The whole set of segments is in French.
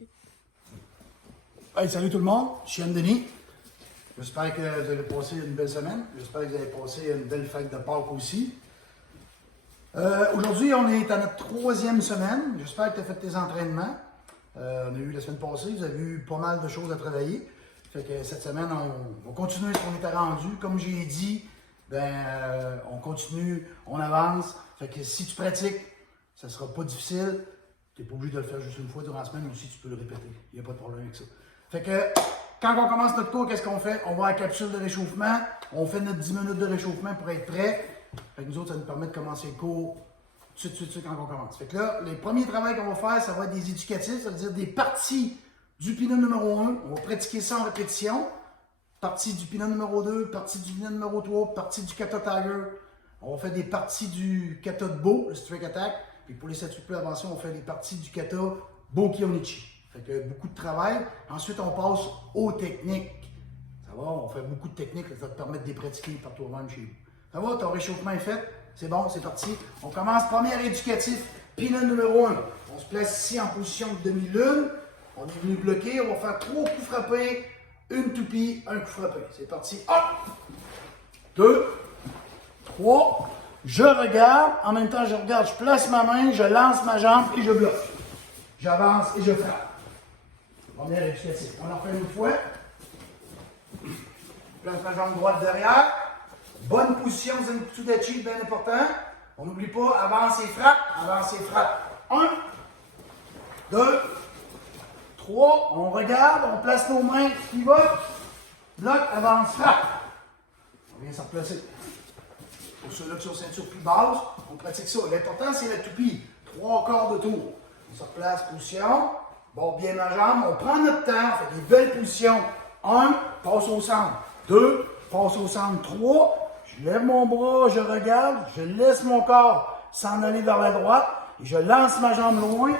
OK. Hey, salut tout le monde, je suis Denis. J'espère que vous avez passé une belle semaine. J'espère que vous avez passé une belle fête de Pâques aussi. Aujourd'hui, on est à notre 3e semaine. J'espère que tu as fait tes entraînements. On a eu la semaine passée, vous avez eu pas mal de choses à travailler. Fait que cette semaine, on va continuer ce qu'on était rendu. Comme j'ai dit, on continue, on avance. Fait que si tu pratiques, ça ne sera pas difficile. Tu n'es pas obligé de le faire juste une fois durant la semaine, aussi tu peux le répéter. Il n'y a pas de problème avec ça. Fait que quand on commence notre cours, qu'est-ce qu'on fait? On va à la capsule de réchauffement. On fait notre 10 minutes de réchauffement pour être prêt. Fait que nous autres, ça nous permet de commencer le cours tout de suite quand on commence. Fait que là, les premiers travaux qu'on va faire, ça va être des éducatifs, ça veut dire des parties du pina numéro 1. On va pratiquer ça en répétition. Partie du pina numéro 2, partie du pina numéro 3, partie du kata tiger. On va faire des parties du kata de Bo, le strike attack. Puis pour les 7 plus avancés, on fait des parties du kata Bo Kionichi. Fait que beaucoup de travail. Ensuite, on passe aux techniques. Ça va, on fait beaucoup de techniques, ça va te permettre de les pratiquer par toi-même chez vous. Ça va, ton réchauffement est fait? C'est bon, c'est parti. On commence, premier éducatif, pina numéro 1. On se place ici en position de demi-lune. On est venu bloquer, on va faire 3 coups frappés, une toupie, un coup frappé. C'est parti. 1, 2, 3. Je regarde, en même temps je regarde, je place ma main, je lance ma jambe et je bloque. J'avance et je frappe. Premier éducatif. On en fait une fois. Je place ma jambe droite derrière. Bonne position, Zenbutsu Dachi, bien important. On n'oublie pas, avance et frappe, avance et frappe. 1, 2, 3. On regarde, on place nos mains, pivote, bloc, avance, frappe. On vient s'en replacer. Pour ceux-là qui sont ceinture plus basse, on pratique ça. L'important, c'est la toupie. 3 quarts de tour. On se replace, position. Bord bien ma jambe. On prend notre temps. On fait des belles positions. 1, passe au centre. 2, passe au centre. 3, je lève mon bras, je regarde. Je laisse mon corps s'en aller vers la droite. Et je lance ma jambe loin.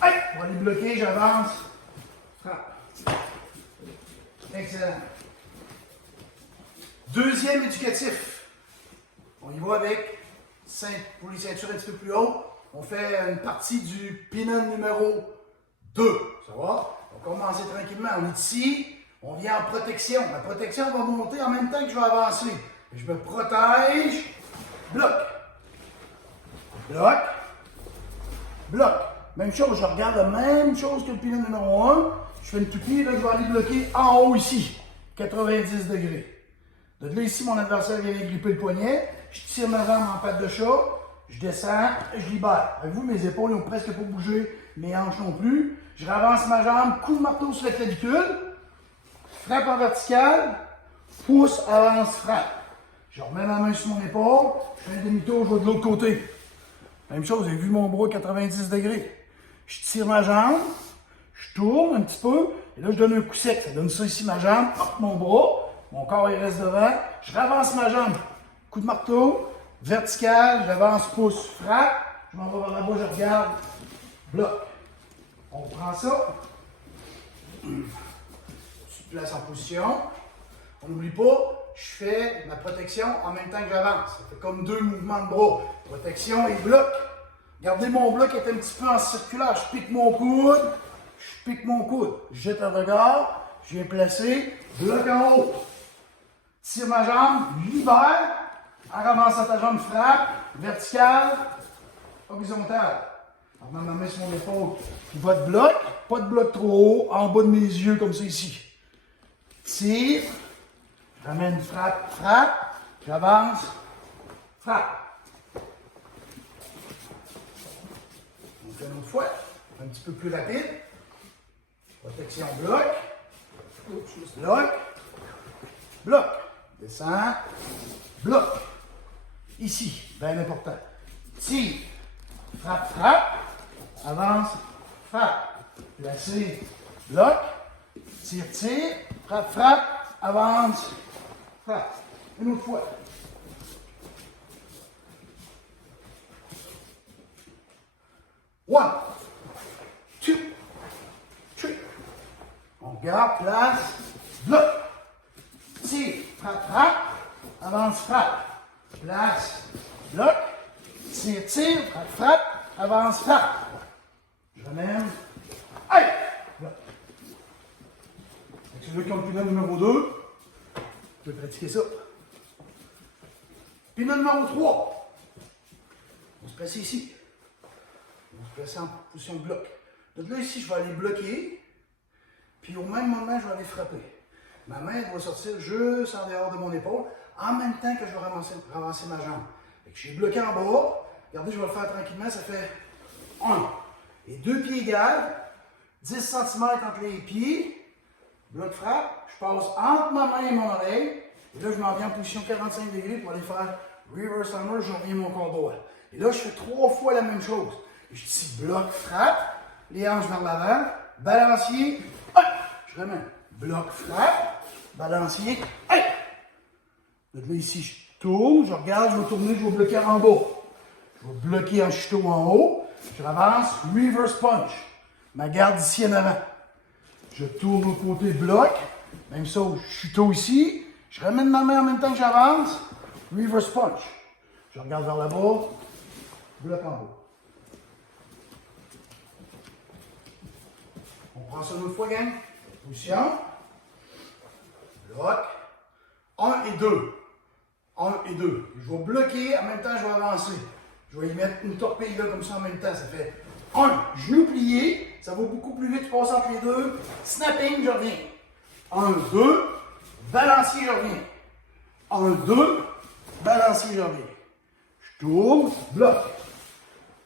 Hey, pour aller bloquer, j'avance. Frappe. Excellent. Deuxième éducatif. On y va avec, pour les ceintures un petit peu plus hautes, on fait une partie du pina numéro 2. Ça va? On va commencer tranquillement. On est ici, on vient en protection. La protection va monter en même temps que je vais avancer. Je me protège, bloc, bloc, bloc. Même chose, je regarde la même chose que le pina numéro 1. Je fais une toupie, là je vais aller bloquer en haut ici, 90 degrés. De là ici, mon adversaire vient gripper le poignet. Je tire ma jambe en patte de chat, je descends, je libère. Avec vous, mes épaules n'ont presque pas bougé, mes hanches non plus. Je ravance ma jambe, coup de marteau sur la clavicule, frappe en verticale, pouce, avance, frappe. Je remets ma main sur mon épaule, je fais un demi-tour, je vais de l'autre côté. Même chose, vous avez vu mon bras 90 degrés. Je tire ma jambe, je tourne un petit peu, et là je donne un coup sec. Ça donne ça ici, ma jambe, hop, mon bras, mon corps il reste devant. Je ravance ma jambe. Coup de marteau, vertical, j'avance, pouce, frappe, je m'en vais vers là-bas, je regarde, bloc. On prend ça, tu te places en position, on n'oublie pas, je fais ma protection en même temps que j'avance. Ça fait comme 2 mouvements de bras, protection et bloc. Regardez, mon bloc est un petit peu en circulaire, je pique mon coude, je jette un regard, je viens placer, bloc en haut. Tire ma jambe, libère. En ramassant ta jambe, frappe, verticale, horizontale. En remettant ma main sur mon épaule, puis votre bloc, pas de bloc trop haut, en bas de mes yeux, comme ça ici. Tire, ramène, frappe, frappe, j'avance, frappe. On fait une autre fois, un petit peu plus rapide. Protection, bloc, bloc, bloc. Descends, bloc. Ici, bien important. Tire, frappe, frappe, avance, frappe. Placez, bloc, tire, tire, frappe, frappe, avance, frappe. Une autre fois. One, two, three. On regarde, place, bloc. Tire, frappe, frappe, avance, frappe. Place, bloc, tire, tire, frappe, frappe, avance, frappe. Je ramène, aïe, bloc. Tu veux comme pinote numéro 2, tu peux pratiquer ça. Pinote numéro 3. On se place ici. On se place en position de bloc. Donc là, ici, je vais aller bloquer. Puis au même moment, je vais aller frapper. Ma main doit sortir juste en dehors de mon épaule, en même temps que je vais ramasser ma jambe. J'ai bloqué en bas. Regardez, je vais le faire tranquillement. Ça fait 1. Et 2 pieds égales. 10 cm entre les pieds. Bloc frappe. Je passe entre ma main et mon oreille. Et là, je m'en viens en position 45 degrés pour aller faire reverse hammer. Je reviens mon corps droit. Et là, je fais 3 fois la même chose. Je dis bloc frappe. Les hanches vers l'avant. Balancier. Je remets. Bloc frappe. Balancier. Donc là, ici, je tourne, je regarde, je vais tourner, je vais bloquer en bas. Je vais bloquer en chuteau en haut. Je avance, reverse punch. Ma garde ici en avant. Je tourne au côté bloc. Même ça, chuteau ici. Je ramène ma main en même temps que j'avance. Reverse punch. Je regarde vers là-bas. Bloc en bas. On prend ça une autre fois, gang. Position. Bloc. 1 et 2. 1 et 2. Je vais bloquer, en même temps, je vais avancer. Je vais y mettre une torpille là, comme ça en même temps. Ça fait 1, genou plié. Ça va beaucoup plus vite, je passe entre les deux. Snapping, je reviens. 1, 2. Balancier, je reviens. 1, 2. Balancier, je reviens. Je tourne, bloc.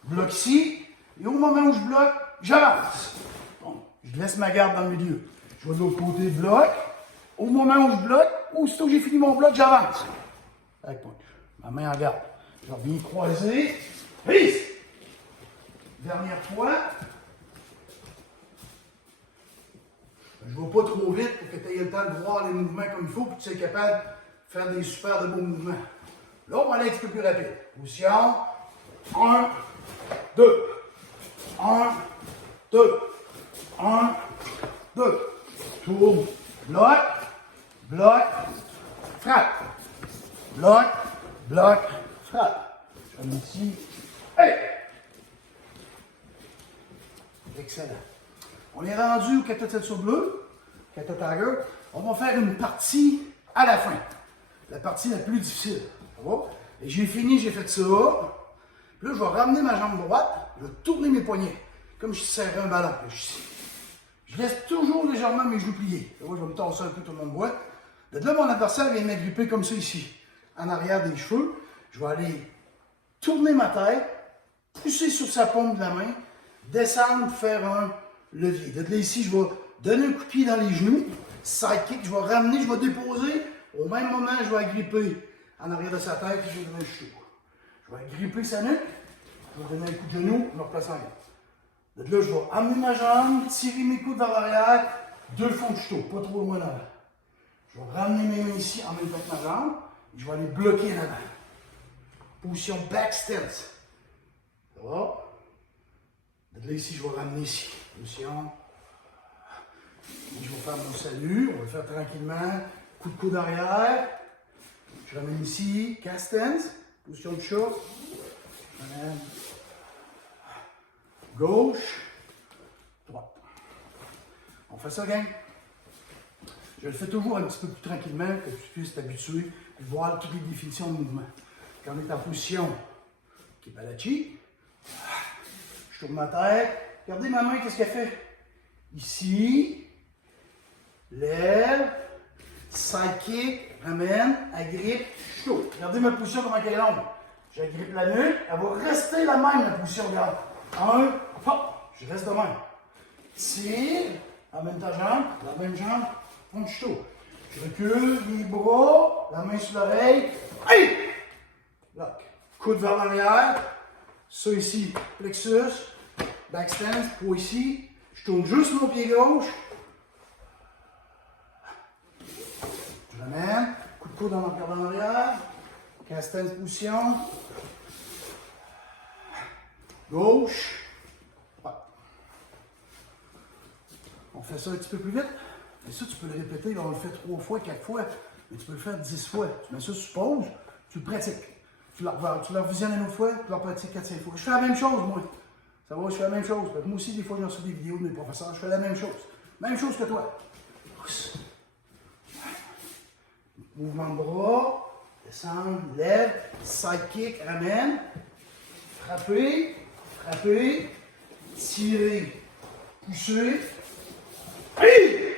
Bloc ici. Et au moment où je bloque, j'avance. Bon, je laisse ma garde dans le milieu. Je vais de l'autre côté, bloc. Au moment où je bloque, aussitôt que j'ai fini mon bloc, j'avance. Avec punch. Ma main en garde. Je reviens croiser. Prise! Dernière fois. Je ne vais pas trop vite pour que tu aies le temps de voir les mouvements comme il faut pour que tu sois capable de faire des super de beaux mouvements. Là, on va aller un petit peu plus rapide. Position. 1, 2. 1, 2. 1, 2. Tourne. Bloc. Bloc. Frappe. Bloc. Bloc. Frappe. Je mets ici. Hey! Excellent. On est rendu au kata tetsu bleu, kata tiger. On va faire une partie à la fin. La partie la plus difficile. Ça va? Et j'ai fini, j'ai fait ça. Puis là, je vais ramener ma jambe droite. Je vais tourner mes poignets. Comme si je serrais un ballon. Là, je laisse toujours légèrement mes genoux pliés. Là, je vais me tasser un peu, tout le monde voit. De là, mon adversaire vient m'agripper comme ça ici, en arrière des cheveux. Je vais aller tourner ma tête, pousser sur sa paume de la main, descendre, faire un levier. De là, ici, je vais donner un coup de pied dans les genoux, side kick, je vais ramener, je vais déposer. Au même moment, je vais agripper en arrière de sa tête et je vais donner un chute. Je vais agripper sa nuque, je vais donner un coup de genou, je me replace en arrière. De là, je vais amener ma jambe, tirer mes coudes vers l'arrière, 2 fonds de chuteau, pas trop loin là. Je vais ramener mes mains ici en même temps que ma jambe, et je vais aller bloquer en avant. Position back stance. Ça va? De là, ici, je vais ramener ici. Position. Et je vais faire mon salut, on va le faire tranquillement. Coup de coude arrière. Je ramène ici, cast stance, position de chat. Je ramène. Gauche, droite. On fait ça, gang. Je le fais toujours un petit peu plus tranquillement, que tu puisses t'habituer et voir toutes les définitions de mouvement. Quand on est en position Kibalachi, je tourne ma tête. Regardez ma main, qu'est-ce qu'elle fait? Ici, lève, side kick, ramène, agrippe, chaud. Regardez ma position comment elle est longue. J'agrippe la nuque, elle va rester la même, la position, regarde. 1, hop, je reste de même. Tire, amène ta jambe, la même jambe, fonds de chaud. Je recule, les bras, la main sur l'oreille, hey! Lock. Coude vers l'arrière, ça ici, plexus, back stance, pour ici. Je tourne juste mon pied gauche. Je ramène, coup de coude en regardant en arrière, cast stance position. Gauche. Ouais. On fait ça un petit peu plus vite. Et ça, tu peux le répéter. Là, on le fait 3 fois, 4 fois. Mais tu peux le faire 10 fois. Tu mets ça sur pause, tu le pratiques. Tu la visionnes une autre fois, tu la pratiques 4-5 fois. Je fais la même chose, moi. Ça va, je fais la même chose. Moi aussi, des fois, j'ai reçu des vidéos de mes professeurs. Je fais la même chose. Même chose que toi. Mouvement de bras, descendre, lève, side kick, ramène, frapper, frapper, tirer, pousser, allez!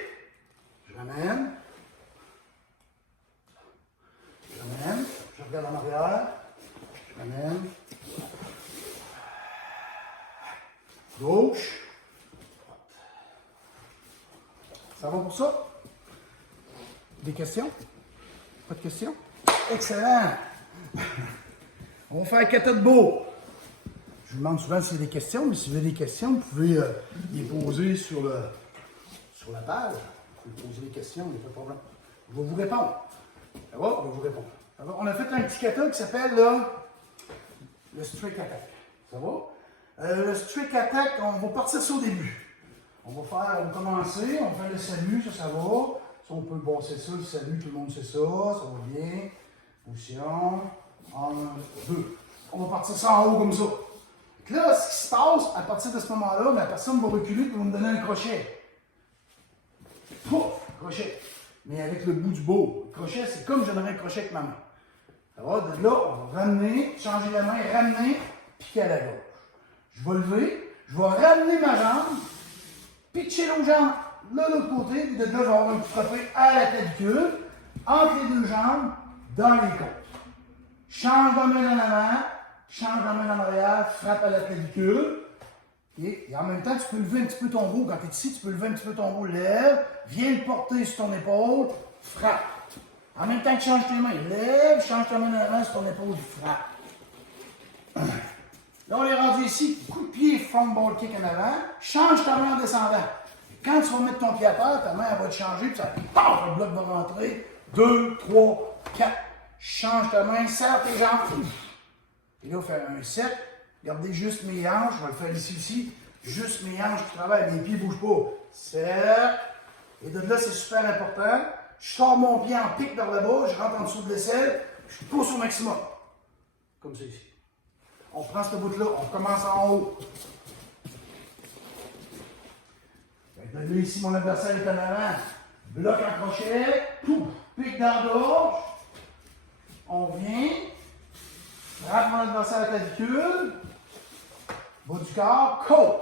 Je ramène, je regarde en arrière, je ramène, gauche, ça va pour ça? Des questions? Pas de questions? Excellent! On va faire kata de beau. Je vous demande souvent s'il y a des questions, mais si vous avez des questions, vous pouvez les poser sur la page. Vous pouvez poser des questions, il n'y a pas de problème. Je vais vous répondre. Ça va? Je vais vous répondre. Alors, on a fait un petit kata qui s'appelle le strict attack. Ça va? Le strict attack, on va partir ça au début. On va commencer, on fait le salut, ça va. Ça, on peut bosser ça, le salut, tout le monde sait ça, ça va bien. Position, 1, 2. On va partir ça en haut comme ça. Donc là, ce qui se passe, à partir de ce moment-là, la personne va reculer et va me donner un crochet. Pouf! Crochet. Mais avec le bout du beau. Le crochet, c'est comme je donnerais un crochet avec ma main. Ça va? De là, on va ramener, changer la main, ramener, piquer à la gauche. Je vais lever, je vais ramener ma jambe, pitcher l'autre jambe de l'autre côté, puis de là, je vais avoir un petit frappé à la clavicule, entre les deux jambes, dans les côtes. Change la main en avant, change la main en arrière, frappe à la clavicule. Et en même temps, tu peux lever un petit peu ton dos. Quand tu es ici, tu peux lever un petit peu ton dos, lève, viens le porter sur ton épaule, frappe. En même temps que tu changes tes mains, lève, change ta main en avant sur ton épaule, frappe. Là, on est rendu ici, coup de pied, front ball kick en avant, change ta main en descendant. Quand tu vas mettre ton pied à terre, ta main elle va te changer, puis ça, paf, le bloc va rentrer. 2, 3, 4. Change ta main, serre tes jambes. Et là, on fait un 7. Gardez juste mes hanches. Je vais le faire ici. Juste mes hanches qui travaillent. Mes pieds ne bougent pas. Serre. Et de là, c'est super important. Je sors mon pied en pique vers le bas. Je rentre en dessous de l'aisselle. Je pousse au maximum. Comme ça ici. On prend ce bout-là. On commence en haut. Là, ici, mon adversaire est en avant. Bloc en crochet. Pouf. Pique dans la gorge. On vient. Frappe mon adversaire à la clavicule. Bas du corps. Côte.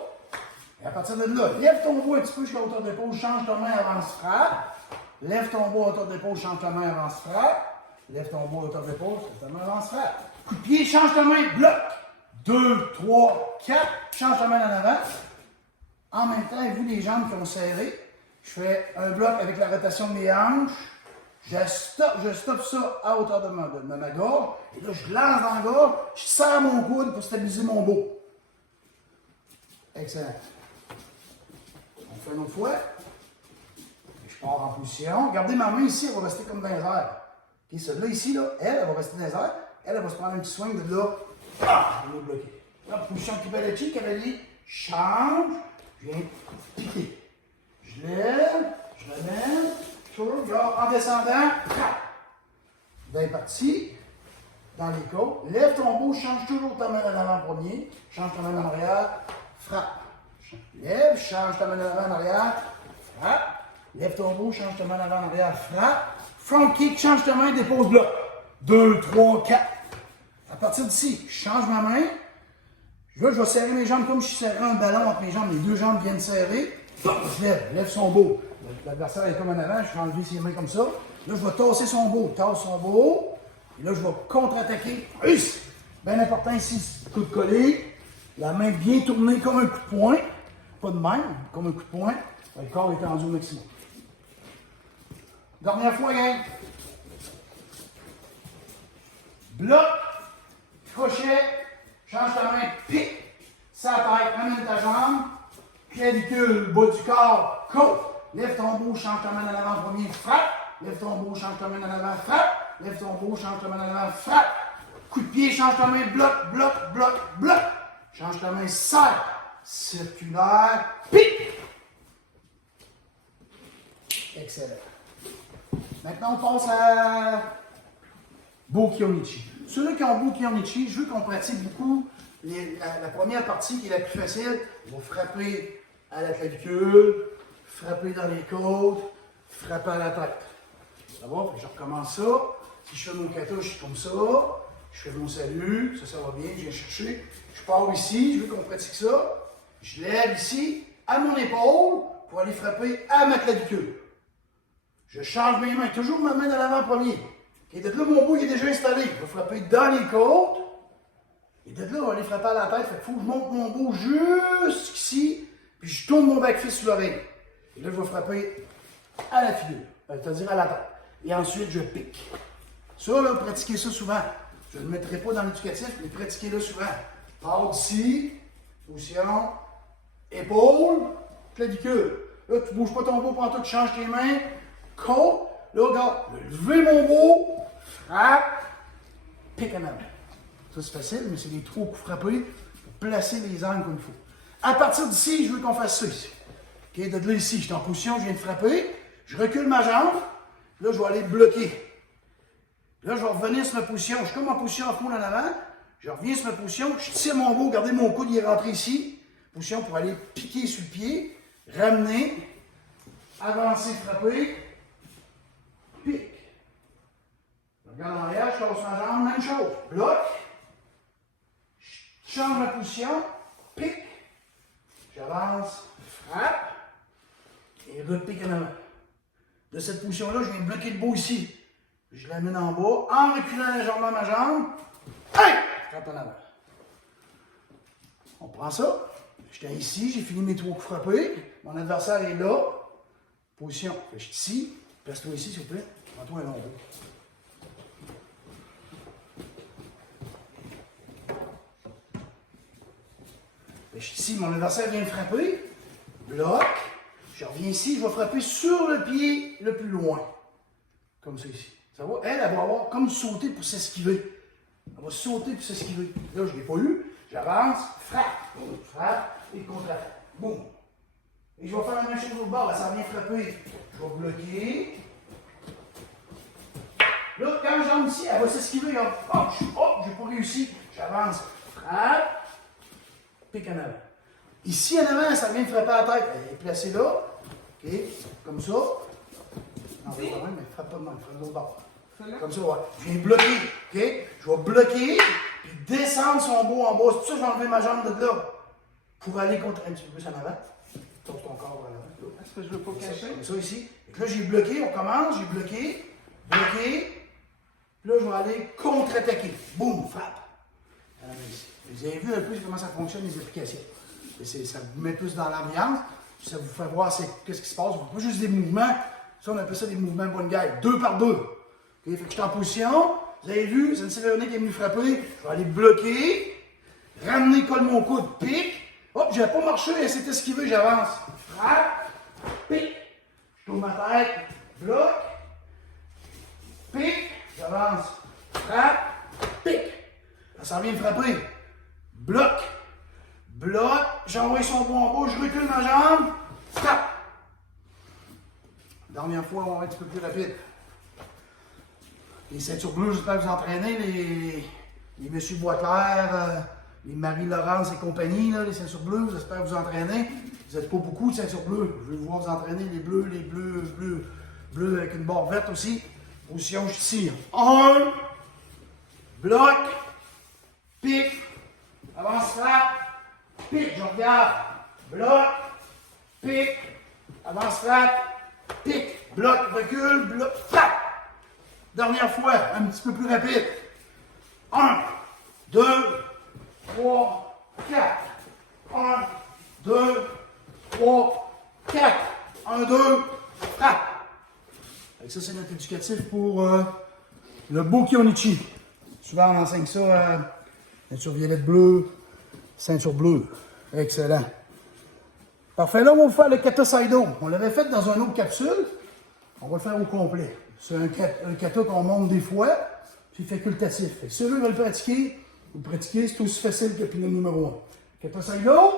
Et à partir de là, lève ton bout un petit peu jusqu'à hauteur d'épaule. Change ta main, avance, frappe. Lève ton bout à hauteur d'épaule. Change ta main, avance, frappe. Lève ton bout à hauteur d'épaule. Change ta main, avance, frappe. Coup de pied, change ta main. Bloc. 2, 3, 4. Change ta main en avant. En même temps, vous, les jambes qui ont serré, je fais un bloc avec la rotation de mes hanches. Je stoppe ça à hauteur de ma gorge. Et là, je lance dans la gorge. Je serre mon coude pour stabiliser mon dos. Excellent. On fait une autre fois. Je pars en position. Regardez ma main ici, elle va rester comme dans les airs. Okay, celle-là ici, là, elle va rester dans les airs. Elle va se prendre un petit swing de là. Ah, je vais bloquer. Là, position Kibalechi, cavalier. Change. Je viens piquer. Je lève. Je ramène. En descendant, frappe. Bien parti, dans les côtes. Lève ton bout, change toujours ta main en avant en premier. Change ta main en arrière, frappe. Lève, change ta main en avant en arrière, frappe. Lève ton bout, change ta main en avant en arrière, frappe. Front kick, change ta main, dépose bloc. 2, 3, 4. À partir d'ici, je change ma main. Là, je vais serrer mes jambes comme si je serrais un ballon entre mes jambes. Les deux jambes viennent serrer. Je lève son beau. L'adversaire est comme en avant, je vais enlever ses mains comme ça. Là, je vais tasser son beau, tasse son beau. Et là, je vais contre-attaquer. Bien important ici, coup de collier. La main bien tournée comme un coup de poing. Pas de même, comme un coup de poing. Le corps est tendu au maximum. Dernière fois, gang. Bloc, crochet, change ta main, pique. Ça tête, ramène ta jambe. Clavicule, bas du corps, côte. Lève ton bout, change ta main en avant premier, frappe. Lève ton bout, change ta main en avant, frappe. Lève ton bout, change ta main en avant, frappe. Coup de pied, change ta main, bloc, bloc, bloc, bloc. Change ta main, serre. Circulaire, pique. Excellent. Maintenant, on passe à Bo-Kyo-Nichi. Ceux-là qui ont Bo-Kyo-Nichi, je veux qu'on pratique beaucoup la première partie qui est la plus facile. On va frapper à la clavicule, frapper dans les côtes, frapper à la tête. Ça va? Fait que je recommence ça. Si je fais mon kata, je suis comme ça. Je fais mon salut. Ça va bien. Je viens chercher. Je pars ici. Je veux qu'on pratique ça. Je lève ici, à mon épaule, pour aller frapper à ma clavicule. Je change mes mains. Toujours ma main de l'avant premier. Et de là, mon bout il est déjà installé. Je vais frapper dans les côtes. Et de là, on va aller frapper à la tête. Il faut que je monte mon bout jusqu'ici. Puis je tourne mon back-fist sur l'oreille. Et là, je vais frapper à la figure. C'est-à-dire à la tête. Et ensuite, je pique. Ça, là, pratiquez ça souvent. Je ne le mettrai pas dans l'éducatif, mais pratiquez-le souvent. Part d'ici, position, épaule, clavicule. Là, tu ne bouges pas ton bout pendant que tu changes tes mains. Côte. Là, regarde, lever mon bout, frappe, pique en avant. Ça, c'est facile, mais c'est des trois coups frappés pour placer les angles comme il faut. À partir d'ici, je veux qu'on fasse ça ici. OK, de là, ici, je suis en position, je viens de frapper. Je recule ma jambe. Là, je vais aller bloquer. Là, je vais revenir sur ma position. Je suis comme en position en fond en avant. Je reviens sur ma position. Je tire mon bout. Regardez, mon coude, il est rentré ici. Position pour aller piquer sur le pied. Ramener. Avancer, frapper. Pique. Je regarde en arrière, je casse ma jambe. Même chose. Bloc. Je change ma position. Pique. J'avance. Frappe. Et repique en avant. De cette position-là, je viens de bloquer le bout ici. Je l'amène en bas, en reculant légèrement ma jambe. Hey! Frappe en avant. On prend ça. J'étais ici, j'ai fini mes trois coups frappés. Mon adversaire est là. Position. Je suis ici. Place-toi ici, s'il vous plaît. Prends-toi un long bout. Je suis ici, mon adversaire vient de frapper. Bloc. Je reviens ici, je vais frapper sur le pied le plus loin. Comme ça ici. Ça va? Elle va avoir comme sauté pour s'esquiver. Elle va sauter pour s'esquiver. Là, je ne l'ai pas eu. J'avance, frappe, frappe et contre-attaque. Boum. Et je vais faire la même chose au bord. Là, ça vient frapper. Je vais bloquer. Là, quand j'entre ici, elle va s'esquiver. Hop, je n'ai pas réussi. J'avance, frappe, pique en avant. Ici, en avant, ça vient de frapper à la tête. Elle est placée là. OK, comme ça. Non, pas même, mais frappe pas de main, frappe de l'autre bord. Comme ça, ouais. Je viens bloquer. OK? Je vais bloquer, puis descendre son bout en bas. C'est pour ça que je vais enlever ma jambe de là. Pour aller contre un petit peu plus en avant. Tourne ton corps vers l'avant. Est-ce que je ne veux pas cacher? Comme ça ici. Et là, j'ai bloqué, on commence, j'ai bloqué, bloqué. Puis là, je vais aller contre-attaquer. Boum, frappe. Vous avez vu un peu comment ça fonctionne, les applications. Ça vous met plus dans l'ambiance, ça vous fait voir qu'est-ce qui se passe. Pas juste des mouvements, ça on appelle ça des mouvements bonne gueule, 2 par 2. Okay? Fait que je suis en position, vous avez vu, c'est une Véronique qui est venue frapper, je vais aller bloquer, ramener, colle mon coude, pique. Hop, je n'ai pas marché, elle s'est esquivée, j'avance. Frappe, pique, je tourne ma tête, bloc, pique, j'avance, frappe, pique. Ça s'en vient de frapper, bloc. Bloc, j'envoie son bout en bas, je recule ma jambe, frappe. Dernière fois, on va être un petit peu plus rapide. Les ceintures bleues, j'espère vous entraîner, les Monsieur Boisclair, les Marie-Laurence et compagnie, là, les ceintures bleues, j'espère vous entraîner. Vous n'êtes pas beaucoup de ceintures bleues. Je vais vous voir vous entraîner les bleus avec une barre verte aussi. Position, je tire. 1, bloc, pique, avance, frappe. Pique, je regarde, bloc, pique, avance, frappe, pique, bloc, recule, bloc, frappe. Dernière fois, un petit peu plus rapide. 1, 2, 3, 4. 1, 2, 3, 4. 1, 2, frappe. Ça, c'est notre éducatif pour le Boki Onichi. Souvent, on enseigne ça, ceinture violette bleue. Ceinture bleue. Excellent. Parfait. Là, on va faire le kata saido. On l'avait fait dans une autre capsule. On va le faire au complet. C'est un kata qu'on monte des fois, puis facultatif. Ceux qui veulent pratiquer, vous pratiquez, c'est aussi facile que le numéro 1. Kata saido.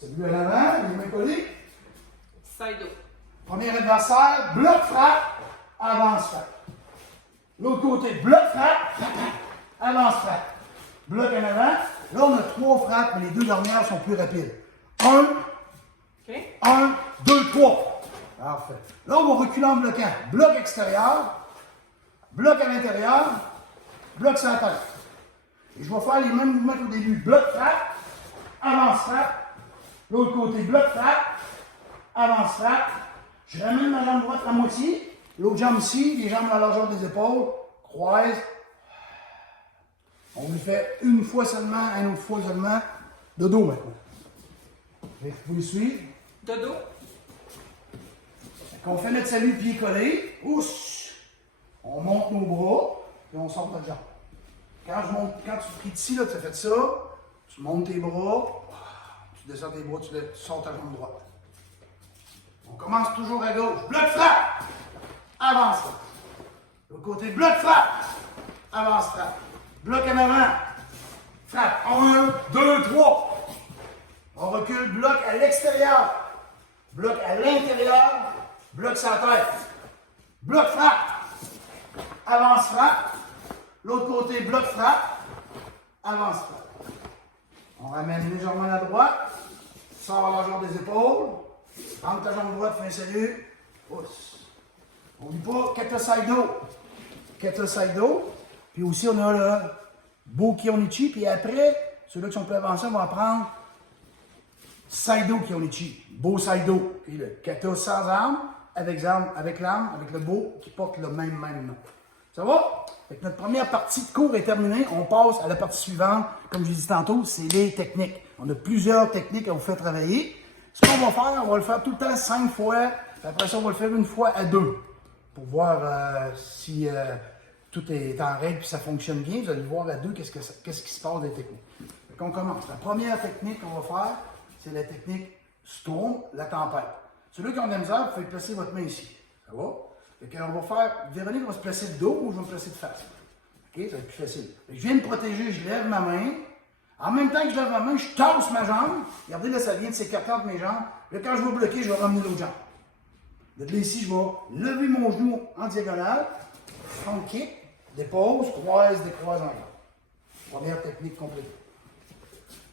Celui à l'avant, les mains collées. Saido. Premier adversaire, bloc frappe, avance frappe. L'autre côté, bloc frappe, avance frappe. Bloc en avant. Là, on a 3 frappes, mais les 2 dernières sont plus rapides. 1, 2, 3. Parfait. Là, on va reculer en bloquant. Bloc extérieur, bloc à l'intérieur, bloc sur la tête. Et je vais faire les mêmes mouvements qu'au début. Bloc frappe, avance frappe. L'autre côté, bloc frappe, avance frappe. Je ramène ma jambe droite à moitié. L'autre jambe ici, les jambes à la largeur des épaules. Croise. On le fait une fois seulement, une autre fois seulement. De dos maintenant. Vous me suivez? De dos. On fait notre salut pied collé. Ouch! On monte nos bras et on sort notre jambe. Quand tu pries d'ici, là, tu as fait ça, tu montes tes bras, tu descends tes bras, tu sors ta jambe droite. On commence toujours à gauche. Bloc frappe! Avance frappe. L'autre côté, bloc frappe! Avance frappe. Bloc en avant. Frappe. 1, 2, 3. On recule, bloc à l'extérieur. Bloc à l'intérieur. Bloc sur la tête. Bloc frappe. Avance frappe. L'autre côté, bloc frappe. Avance frappe. On ramène légèrement à la droite. Sors à la largeur des épaules. Rentre ta jambe droite, fais un salut. Pousse. N'oublie pas, Kata Saido. Kata Saido. Puis aussi, on a le Bo Kionichi. Puis après, ceux-là qui sont plus avancés, on va apprendre Saido Kionichi. Bo Saido. Puis le Kata sans arme, avec l'arme, avec le Bo qui porte le même nom. Ça va? Fait que notre première partie de cours est terminée. On passe à la partie suivante. Comme je l'ai dit tantôt, c'est les techniques. On a plusieurs techniques à vous faire travailler. Ce qu'on va faire, on va le faire tout le temps 5 fois. Après ça, on va le faire une fois à 2. Pour voir si tout est en règle et ça fonctionne bien. Vous allez voir à 2 qu'est-ce qui se passe des techniques. Donc on commence. La première technique qu'on va faire, c'est la technique Storm, la tempête. Ceux-là qui ont de la misère, vous pouvez placer votre main ici. Ça va? Donc on va faire, Véronique va se placer de dos ou je vais me placer de face. OK? Ça va être plus facile. Donc, je viens me protéger, je lève ma main. En même temps que je lève ma main, je tasse ma jambe. Regardez là, ça vient de s'écarter entre mes jambes. Là, quand je vais bloquer, je vais ramener l'autre jambe. Là, ici, je vais lever mon genou en diagonale. Front kick, dépose, croise, décroise en garde. Première technique complète.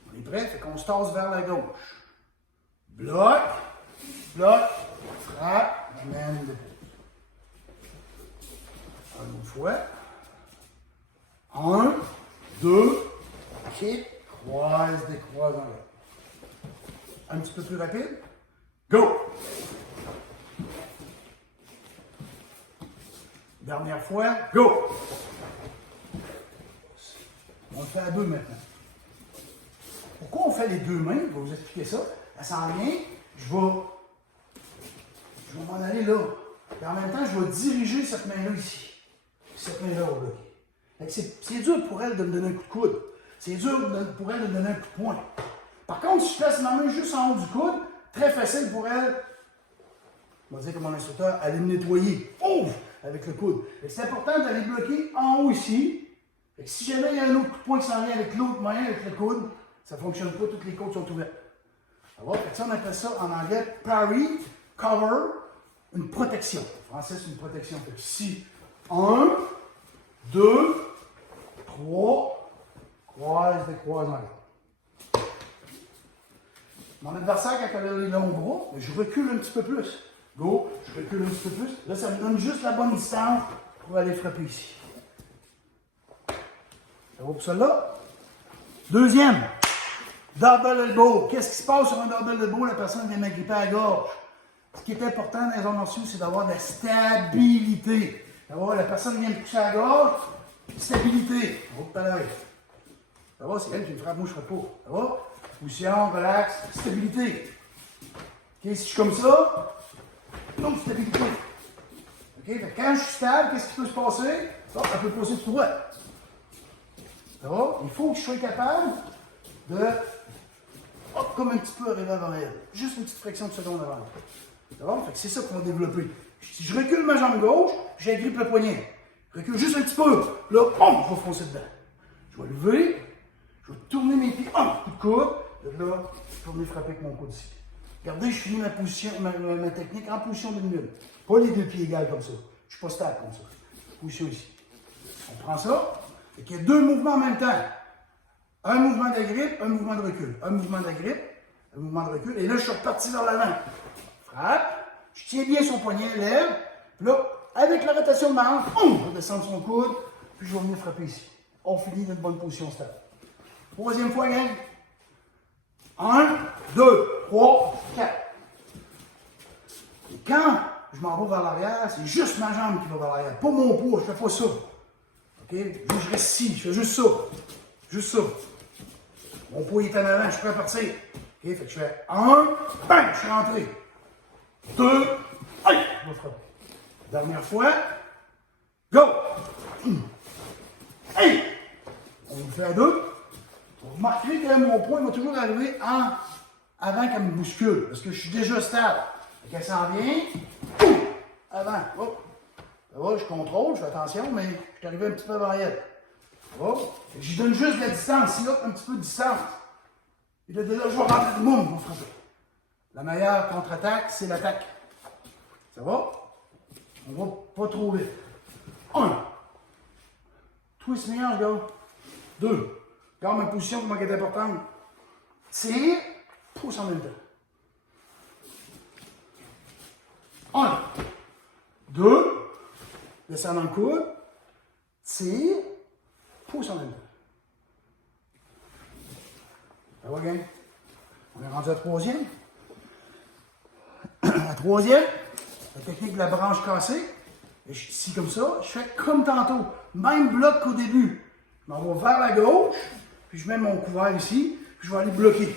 On est prêt? Fait qu'on se tasse vers la gauche. Bloc, bloc, frappe, ramène, dépose. Une autre fois. 1, 2, kick, croise, décroise en garde. Un petit peu plus rapide. Go! Dernière fois, go! On le fait à 2 maintenant. Pourquoi on fait les 2 mains? Je vais vous expliquer ça. Ça s'en vient, je vais m'en aller là. Et en même temps, je vais diriger cette main-là ici. Cette main-là au bloc. C'est dur pour elle de me donner un coup de coude. C'est dur pour elle de me donner un coup de poing. Par contre, si je place ma main juste en haut du coude, très facile pour elle, on va dire comme mon instructeur, aller me nettoyer. Ouf! Avec le coude. C'est important d'aller bloquer en haut ici. Et si jamais il y a un autre coup de poing qui s'en vient avec l'autre main, avec le coude, ça ne fonctionne pas, toutes les côtes sont ouvertes. Ça va? Fait que ça, on appelle ça en anglais parry, cover, une protection. En français, c'est une protection. Fait que ici, 1, 2, 3, croise, décroise en garde. Mon adversaire, quand elle a les longs bras, je recule un petit peu plus. Go, je recule un petit peu plus. Là, ça me donne juste la bonne distance pour aller frapper ici. Ça va pour celle-là? Deuxième, double elbow. Qu'est-ce qui se passe sur un double elbow? La personne vient m'agripper à la gorge. Ce qui est important dans les arts martiaux, c'est d'avoir de la stabilité. La personne vient me toucher à la gorge, stabilité. On va tout à l'heure. Ça va, c'est elle qui me frappe, moi je ne frappe pas. Ça va? Position, relax, stabilité. OK, si je suis comme ça, donc stabilité. OK, fait que quand je suis stable, qu'est-ce qui peut se passer? Ça peut passer tout droit. Ça va? Il faut que je sois capable de, hop, comme un petit peu arriver avant elle. Juste une petite fraction de seconde avant elle. Ça va? Fait que c'est ça qu'on va développer. Si je recule ma jambe gauche, j'agrippe le poignet. Je recule juste un petit peu. Là, je vais foncer dedans. Je vais lever, je vais tourner mes pieds, coup de coude. Là, je vais tourner frapper avec mon coude ici. Regardez, je finis ma technique en position d'une lune. Pas les 2 pieds égales comme ça. Je ne suis pas stable comme ça. Position ici. On prend ça. Et qu'il y a 2 mouvements en même temps. Un mouvement d'agrippe, un mouvement de recul. Un mouvement d'agrippe, un mouvement de recul. Et là, je suis reparti vers l'avant. Frappe, Je tiens bien son poignet, lève. Puis là, avec la rotation de ma hanche, je vais descendre son coude, puis je vais venir frapper ici. On finit dans une bonne position stable. Troisième fois, gang. 1, 2, 3, 4. Et quand je m'en vais vers l'arrière, c'est juste ma jambe qui va vers l'arrière, pas mon poids, je fais pas ça. OK? Je reste ici, je fais juste ça. Juste ça. Mon poids est en avant, je suis prêt à partir. OK? Fait que je fais 1, bang, je suis rentré. 2, aïe, je vais frapper. Dernière fois. Go! Hey! On le fait à deux. Vous remarquerez que mon poids va toujours arriver avant qu'elle me bouscule, parce que je suis déjà stable. Fait qu'elle s'en vient. Avant. Oh. Ça va, je contrôle, je fais attention, mais je suis arrivé un petit peu avant elle. Oh. J'y donne juste la distance, ici, un petit peu de distance. Et là, je vais rentrer de monde pour frapper. La meilleure contre-attaque, c'est l'attaque. Ça va? On va pas trop vite. 1. Twist mes hanches, gars. 2. Garde ma position pour moi qui est importante. Tire, pousse en même temps. 1. 2. Descends dans le coude. Tire, pousse en même temps. Ça va, gang? On est rendu à la troisième. La troisième, la technique de la branche cassée. Et ici, comme ça, je fais comme tantôt. Même bloc qu'au début. Je m'en vais vers la gauche, puis je mets mon couvert ici, puis je vais aller bloquer.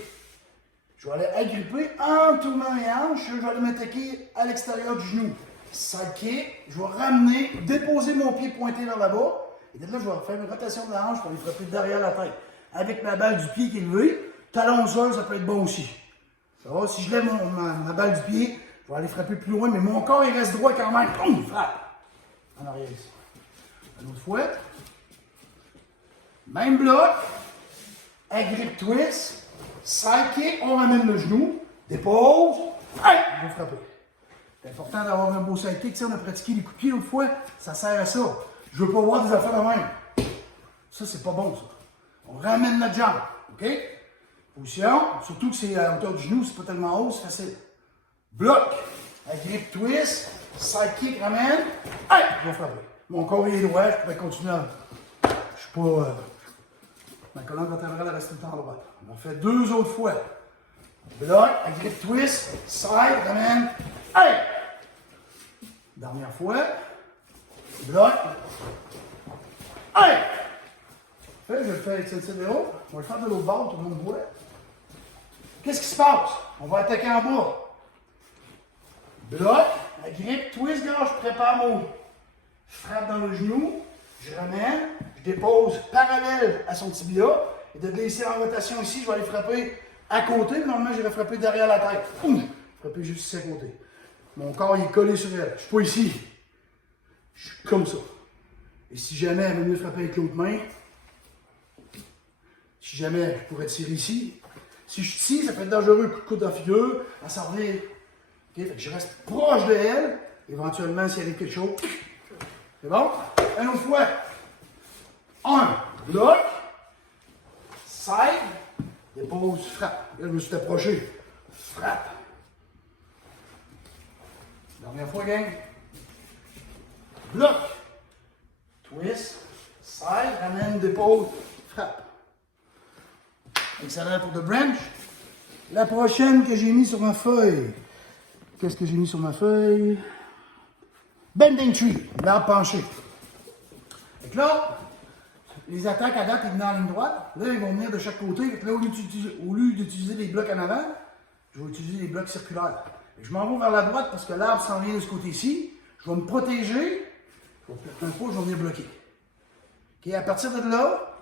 Je vais aller agripper en tournant mes hanches, je vais aller m'attaquer à l'extérieur du genou. Sidekick, je vais ramener, déposer mon pied pointé vers là-bas, et de là, je vais faire une rotation de la hanche pour aller frapper derrière la tête. Avec ma balle du pied qui est levée, talon au sol, ça peut être bon aussi. Ça va, si je lève ma balle du pied, je vais aller frapper plus loin, mais mon corps, il reste droit quand même. Boum, frappe. En arrière ici. Une autre fois. Même bloc. Agrippe twist. Sidekick, on ramène le genou. Dépose. Hey, on va frapper. C'est important d'avoir un beau sidekick. Tu sais, on a pratiqué les coups de pied l'autre fois. Ça sert à ça. Je veux pas voir des affaires de même. Ça, c'est pas bon, ça. On ramène notre jambe. OK? Position. Surtout que c'est à hauteur du genou, c'est pas tellement haut, c'est facile. Bloc. Agrippe twist. Sidekick, ramène. Hey! Je vais frapper. Mon corps est droit, je pourrais continuer à... Je suis pas... Ma colonne vertébrale reste tout le temps droite. On en fait 2 autres fois. Bloc, agrippe twist, side, ramène. Hey! Dernière fois. Bloc. Hey! Je vais le faire avec cette vélo. On va le faire de l'autre bord, tout le monde voit. Qu'est-ce qui se passe? On va attaquer en bas. Bloc, agrippe, twist, gars, je prépare mon... Je frappe dans le genou, je ramène, je dépose parallèle à son tibia, et de laisser en rotation ici, je vais aller frapper à côté, normalement je vais frapper derrière la tête. Oum! Frapper juste ici à côté. Mon corps il est collé sur elle. Je ne suis pas ici. Je suis comme ça. Et si jamais elle veut venir frapper avec l'autre main, si jamais je pourrais tirer ici, si je tire, ça peut être dangereux, coup de coude dans la figure, à s'en revenir. Okay? Fait que je reste proche de elle, éventuellement s'il arrive quelque chose. C'est bon? Une autre fois. 1, bloc, side, dépose, frappe. Là, je me suis approché. Frappe. Dernière fois, gang. Bloc, twist, side, ramène, dépose, frappe. Excellent pour The Branch. La prochaine que j'ai mis sur ma feuille. Qu'est-ce que j'ai mis sur ma feuille? Bending tree, l'arbre penché. Donc là, les attaques à date, ils viennent en ligne droite. Là, ils vont venir de chaque côté. Donc là, au lieu d'utiliser les blocs en avant, je vais utiliser les blocs circulaires. Et je m'en vais vers la droite parce que l'arbre s'en vient de ce côté-ci. Je vais me protéger. Je vais faire un pas, je vais venir bloquer. Okay, à partir de là,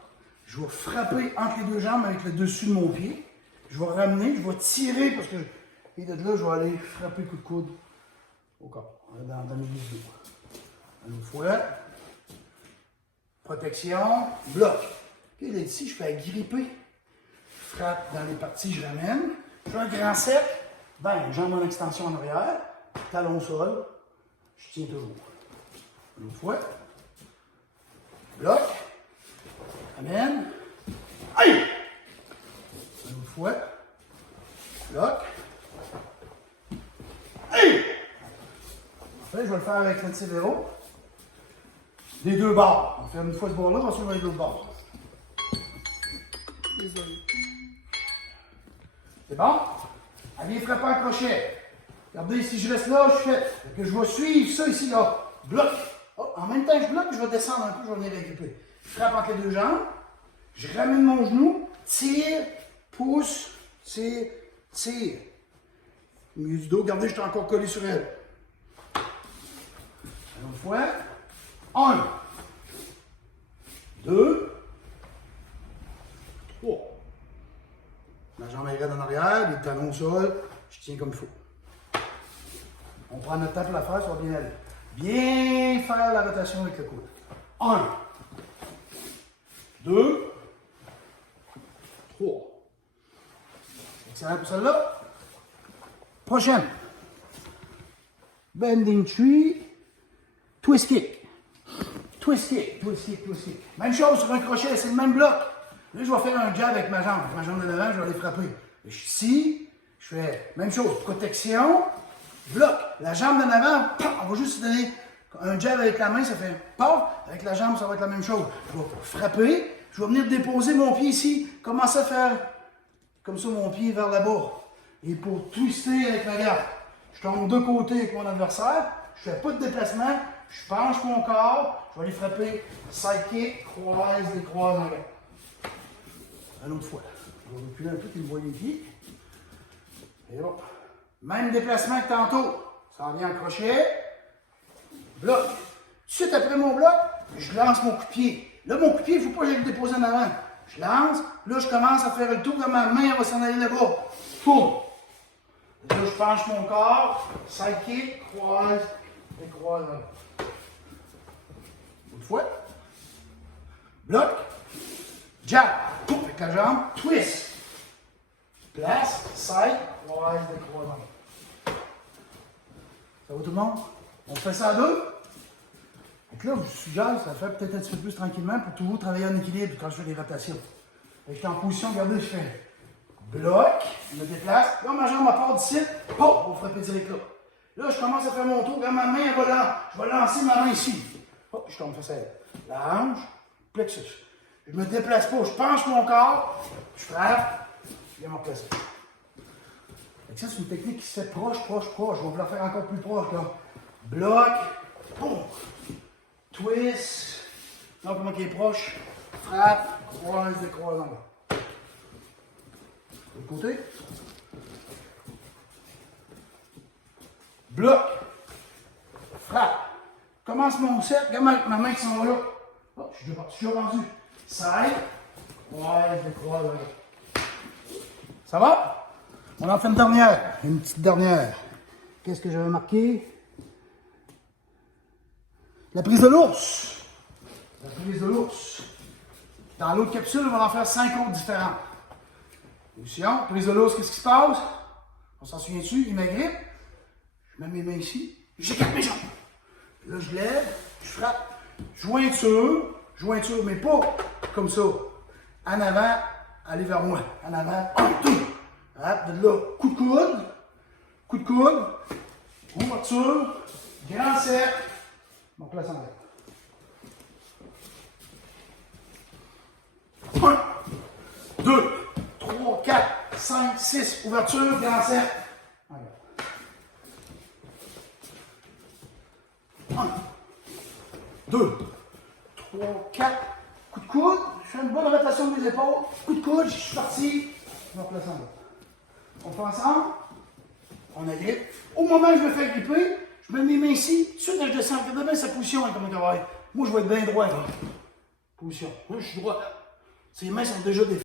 je vais frapper entre les deux jambes avec le dessus de mon pied. Je vais ramener, je vais tirer parce que... Et de là, je vais aller frapper coup de coude au corps. Dans mes biseaux. Une fois. Protection. Bloc. Puis là, ici, je fais agripper. Frappe dans les parties, je ramène. Je fais un grand sec. Ben, jambe en extension en arrière. Talon au sol. Je tiens toujours. Une autre fois. Bloc. Ramène. Aïe! Une autre fois. Bloc. Aïe! Parfait, je vais le faire avec le Severo. Des deux bords. On va faire une fois ce bord-là, ensuite on va aller de l'autre bord. Désolé. C'est bon? Elle vient frapper un crochet. Regardez, si je reste là, je fais. Que je vais suivre ça ici, là. Bloc. Oh, en même temps que je bloque, je vais descendre un peu, je vais venir récupérer. Je frappe entre les deux jambes. Je ramène mon genou. Tire. Pousse. Tire. Tire. Au milieu du dos. Regardez, je suis encore collé sur elle. Une autre fois. 1. 2. 3. Ma jambe est raide en arrière, les talons au sol, je tiens comme il faut. On prend notre temps pour la faire, ça va bien aller. Bien faire la rotation avec le coude. 1, 2, 3. Excellent pour celle-là. Prochaine. Bending tree, twist kick. Twist kick, twist kick, twist kick. Même chose sur un crochet, c'est le même bloc. Là, je vais faire un jab avec ma jambe. Avec ma jambe de devant, je vais aller frapper. Je suis ici, je fais même chose, protection, bloc. La jambe de devant, on va juste se donner un jab avec la main, ça fait paf. Avec la jambe, ça va être la même chose. Je vais frapper, je vais venir déposer mon pied ici, commencer à faire comme ça mon pied vers là-bas. Et pour twister avec ma garde, je tombe de côté avec mon adversaire, je fais pas de déplacement, je penche mon corps, je vais aller frapper, sidekick, croise, décroise en garde. Une autre fois. Je vais reculer un peu, qu'il me voit les pieds. Et bon. Même déplacement que tantôt. Ça en vient en crochet. Bloc. Tout de suite après mon bloc, je lance mon coup de pied. Là, mon coup de pied, il ne faut pas que je le dépose en avant. Je lance. Là, je commence à faire le tour de ma main, elle va s'en aller là-bas. Tourne. Là, je penche mon corps. Sidekick, croise, décroise. Une fois. Bloc. Jab, coupe avec la jambe, twist. Place, side, croise, décroise. Ça va tout le monde? On fait ça à deux? Donc là, je vous suggère, ça fait peut-être un petit peu plus tranquillement pour toujours travailler en équilibre quand je fais des rotations. Je suis en position, regardez, je fais bloc, je me déplace. Là, ma jambe part d'ici, oh, on va frapper direct là. Là, je commence à faire mon tour, quand ma main, je vais lancer ma main ici. Oh, je tombe, ça c'est la hanche, plexus. Je ne me déplace pas, je penche mon corps, je frappe, je viens me replacer. Ça, c'est une technique qui se fait proche, proche, proche. Je vais vous la faire encore plus proche, là. Bloc, boum, twist, donc comment il est proche, frappe, croise, décroise en bas. De l'autre côté. Bloc, frappe. Commence mon set, regarde ma main qui s'en va là. Oh, je suis déjà rendu. Side, croise, décroise. Ça va? On en fait une dernière. Une petite dernière. Qu'est-ce que j'avais marqué? La prise de l'ours. La prise de l'ours. Dans l'autre capsule, on va en faire 5 autres différentes. Position, prise de l'ours, qu'est-ce qui se passe? On s'en souvient dessus, il m'agrippe. Je mets mes mains ici. J'écarte mes jambes. Là, je lève, je frappe. Jointure, mais pas comme ça. En avant, allez vers moi. En avant, de là, coup de coude, ouverture, grand cercle, mon place en l'air. 1, 2, 3, 4, 5, 6, ouverture, grand cercle. 1, 2, 3, 4, coup de coude, je fais une bonne rotation des épaules, coup de coude, je suis parti, je me replace en bas. On fait ensemble, on agrippe. Au moment où je me fais gripper, je mets mes mains ici, tout de suite je descends, regardez bien sa position avec mon travail. Moi je vais être bien droit là. Position, là je suis droit. Ces mains sont déjà défaites.